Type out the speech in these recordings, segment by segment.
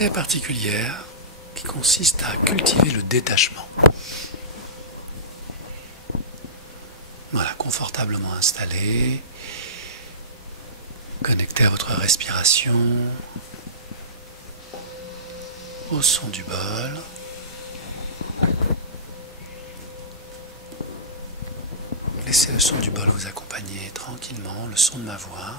très particulière qui consiste à cultiver le détachement. Voilà, confortablement installé, connecté à votre respiration, au son du bol. Laissez le son du bol vous accompagner tranquillement, le son de ma voix,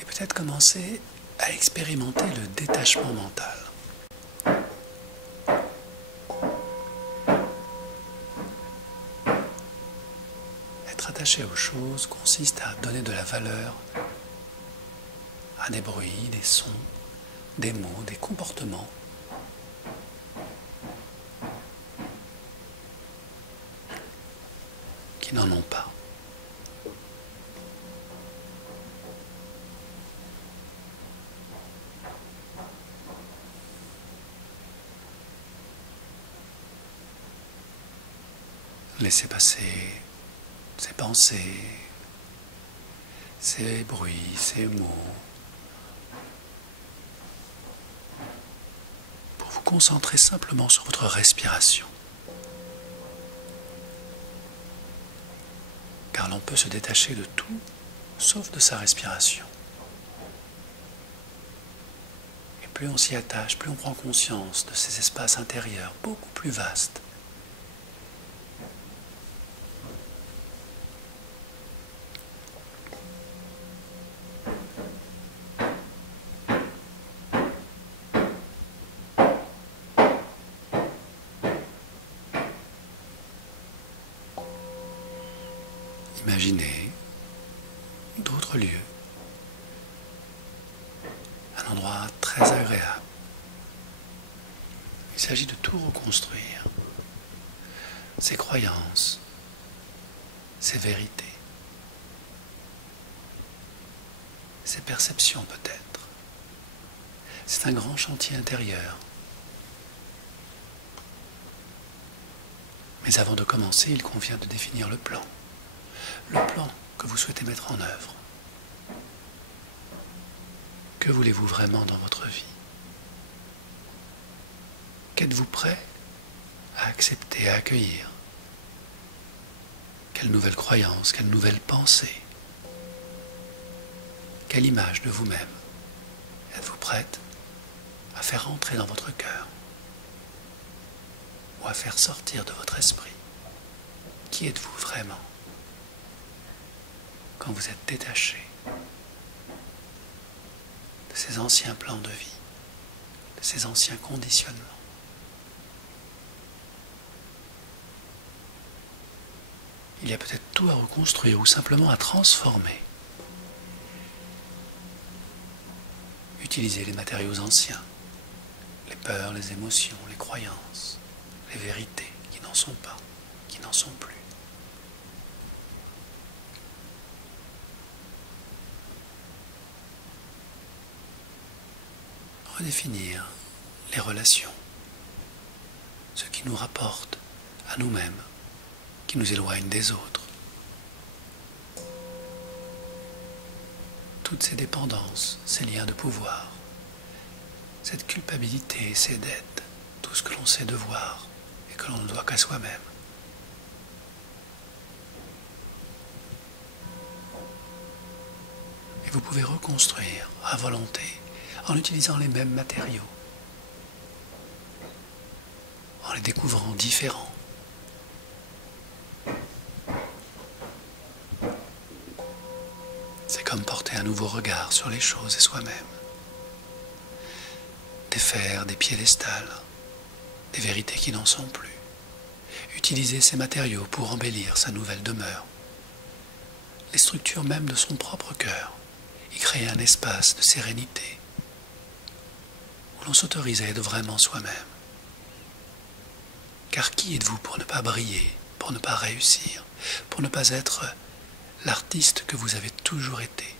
et peut-être commencer à expérimenter le détachement mental. Être attaché aux choses consiste à donner de la valeur à des bruits, des sons, des mots, des comportements qui n'en ont pas. Laissez passer ces pensées, ces bruits, ces mots, pour vous concentrer simplement sur votre respiration. Car l'on peut se détacher de tout, sauf de sa respiration. Et plus on s'y attache, plus on prend conscience de ces espaces intérieurs beaucoup plus vastes. Imaginez d'autres lieux, un endroit très agréable. Il s'agit de tout reconstruire, ses croyances, ses vérités, ses perceptions peut-être. C'est un grand chantier intérieur. Mais avant de commencer, il convient de définir le plan que vous souhaitez mettre en œuvre. Que voulez-vous vraiment dans votre vie? Qu'êtes-vous prêt à accepter, à accueillir? Quelle nouvelle croyance, quelle nouvelle pensée? Quelle image de vous-même êtes-vous prête à faire entrer dans votre cœur ou à faire sortir de votre esprit? Qui êtes-vous vraiment quand vous êtes détaché de ces anciens plans de vie, de ces anciens conditionnements? Il y a peut-être tout à reconstruire ou simplement à transformer. Utilisez les matériaux anciens, les peurs, les émotions, les croyances, les vérités qui n'en sont pas, qui n'en sont plus. Redéfinir les relations, ce qui nous rapporte à nous-mêmes, qui nous éloigne des autres. Toutes ces dépendances, ces liens de pouvoir, cette culpabilité, ces dettes, tout ce que l'on sait devoir et que l'on ne doit qu'à soi-même. Et vous pouvez reconstruire à volonté en utilisant les mêmes matériaux, en les découvrant différents. C'est comme porter un nouveau regard sur les choses et soi-même. Défaire des piédestals, des vérités qui n'en sont plus. Utiliser ces matériaux pour embellir sa nouvelle demeure. Les structures même de son propre cœur. Y créer un espace de sérénité où l'on s'autorise à être vraiment soi-même. Car qui êtes-vous pour ne pas briller, pour ne pas réussir, pour ne pas être l'artiste que vous avez toujours été?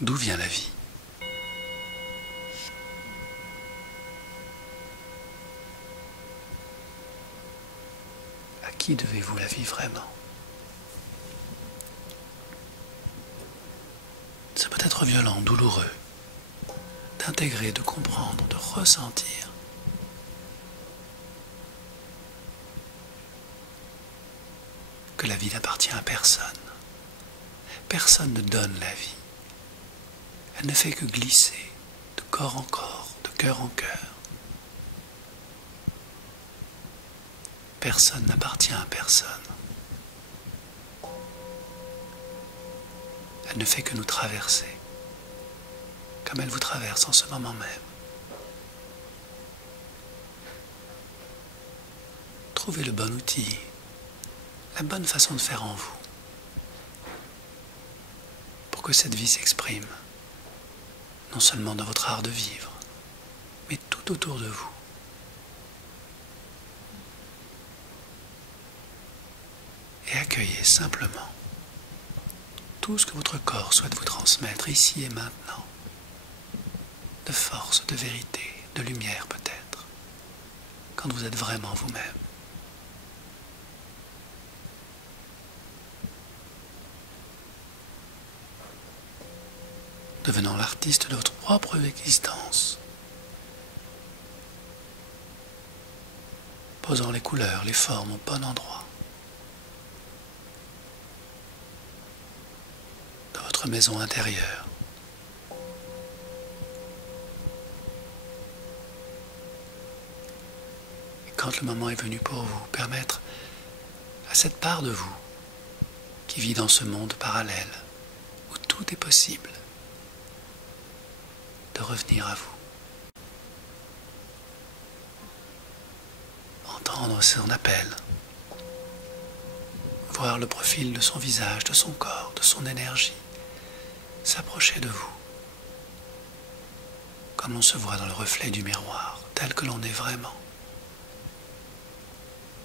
D'où vient la vie? qui devez-vous la vivre vraiment? Ça peut être violent, douloureux, d'intégrer, de comprendre, de ressentir que la vie n'appartient à personne. Personne ne donne la vie. Elle ne fait que glisser de corps en corps, de cœur en cœur. Personne n'appartient à personne. Elle ne fait que nous traverser, comme elle vous traverse en ce moment même. Trouvez le bon outil, la bonne façon de faire en vous, pour que cette vie s'exprime, non seulement dans votre art de vivre, mais tout autour de vous. Et accueillez simplement tout ce que votre corps souhaite vous transmettre ici et maintenant, de force, de vérité, de lumière peut-être, quand vous êtes vraiment vous-même. Devenant l'artiste de votre propre existence, posant les couleurs, les formes au bon endroit de votre maison intérieure. Et quand le moment est venu pour vous, permettre à cette part de vous qui vit dans ce monde parallèle où tout est possible de revenir à vous. Entendre son appel, voir le profil de son visage, de son corps, de son énergie, s'approcher de vous, comme l'on se voit dans le reflet du miroir, tel que l'on est vraiment,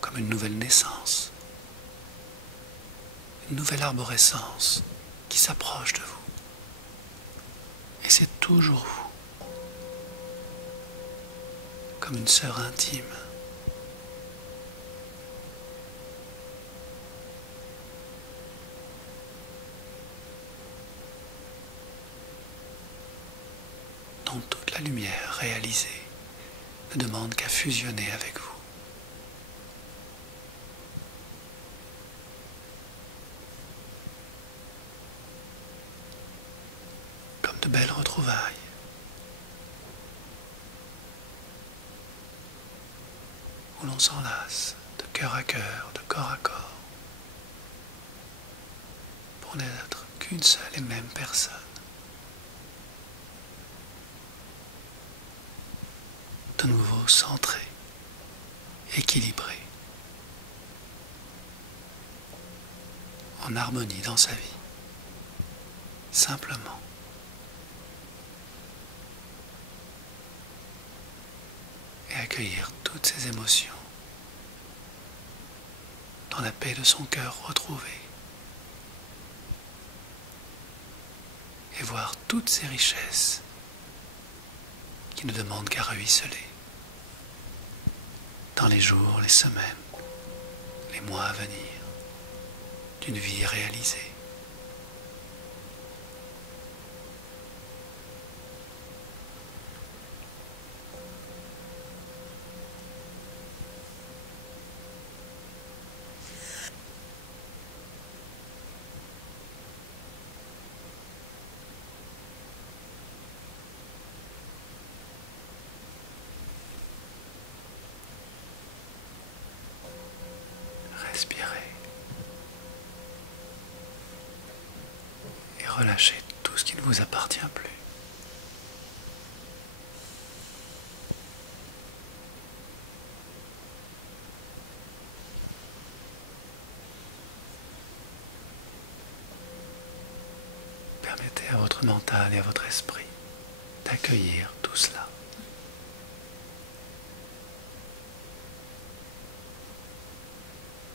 comme une nouvelle naissance, une nouvelle arborescence qui s'approche de vous. Et c'est toujours vous, comme une sœur intime. Dont toute la lumière réalisée ne demande qu'à fusionner avec vous. Comme de belles retrouvailles. Où l'on s'enlace de cœur à cœur, de corps à corps, pour n'être qu'une seule et même personne. De nouveau centré, équilibré, en harmonie dans sa vie, simplement. Et accueillir toutes ses émotions dans la paix de son cœur retrouvé. Et voir toutes ses richesses qui ne demandent qu'à ruisseler dans les jours, les semaines, les mois à venir d'une vie réalisée. Respirez et relâchez tout ce qui ne vous appartient plus. Permettez à votre mental et à votre esprit d'accueillir tout cela.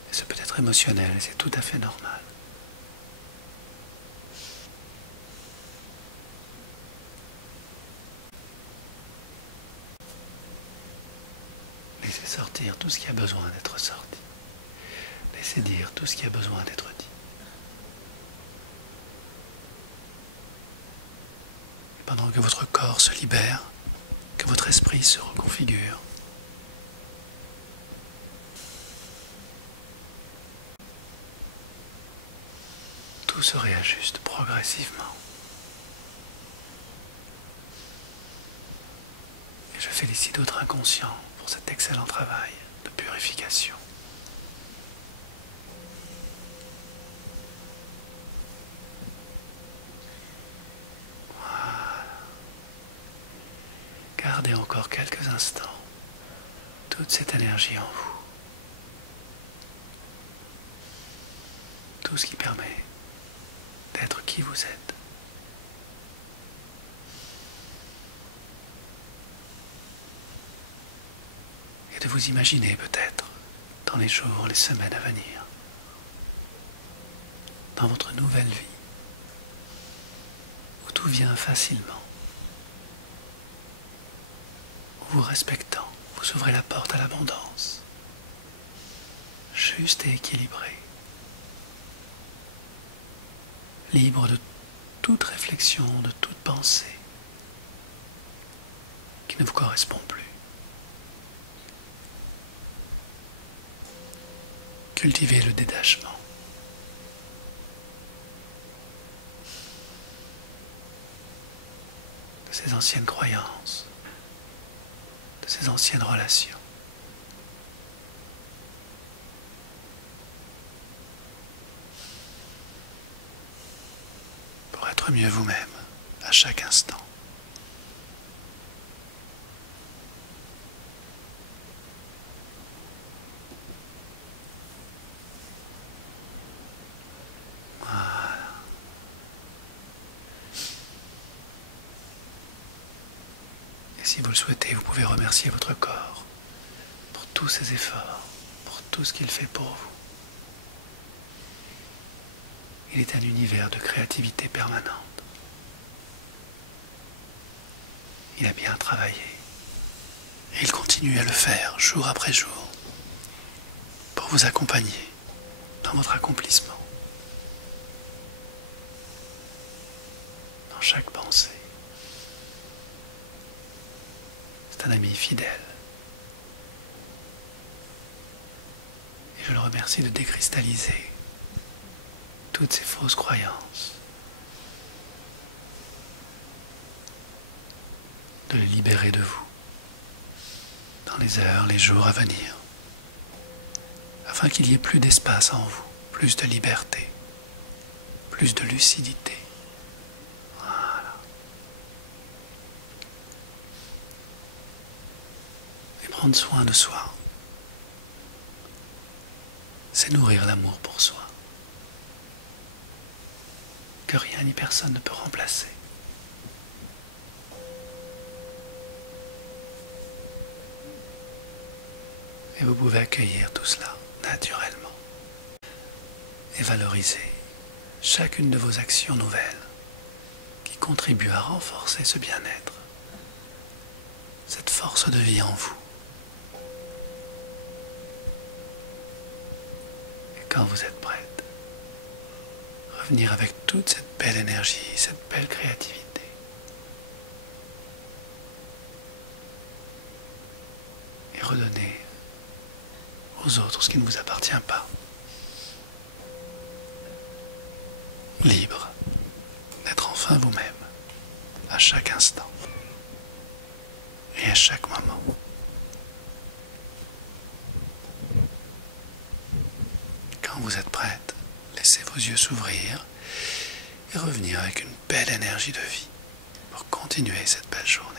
Et ce peut être émotionnel, et c'est tout à fait normal. Laissez sortir tout ce qui a besoin d'être sorti. Laissez dire tout ce qui a besoin d'être dit. Pendant que votre corps se libère, que votre esprit se reconfigure, tout se réajuste progressivement. Et je félicite votre inconscient pour cet excellent travail de purification. Voilà. Gardez encore quelques instants toute cette énergie en vous. Tout ce qui permet d'être qui vous êtes. Et de vous imaginer peut-être dans les jours, les semaines à venir, dans votre nouvelle vie, où tout vient facilement, où vous respectant, vous ouvrez la porte à l'abondance, juste et équilibré, libre de toute réflexion, de toute pensée qui ne vous correspond plus. Cultivez le détachement. De ces anciennes croyances, de ces anciennes relations. Pour être mieux vous-même à chaque instant. Si vous le souhaitez, vous pouvez remercier votre corps pour tous ses efforts, pour tout ce qu'il fait pour vous. Il est un univers de créativité permanente. Il a bien travaillé et il continue à le faire jour après jour pour vous accompagner dans votre accomplissement, dans chaque pensée. C'est un ami fidèle. Et je le remercie de décristalliser toutes ces fausses croyances, de les libérer de vous dans les heures, les jours à venir, afin qu'il y ait plus d'espace en vous, plus de liberté, plus de lucidité. Prendre soin de soi, c'est nourrir l'amour pour soi, que rien ni personne ne peut remplacer. Et vous pouvez accueillir tout cela naturellement et valoriser chacune de vos actions nouvelles qui contribuent à renforcer ce bien-être, cette force de vie en vous. Quand vous êtes prête, revenir avec toute cette belle énergie, cette belle créativité. Et redonner aux autres ce qui ne vous appartient pas. Libre d'être enfin vous-même à chaque instant et à chaque moment. Quand vous êtes prête, laissez vos yeux s'ouvrir et revenir avec une belle énergie de vie pour continuer cette belle journée.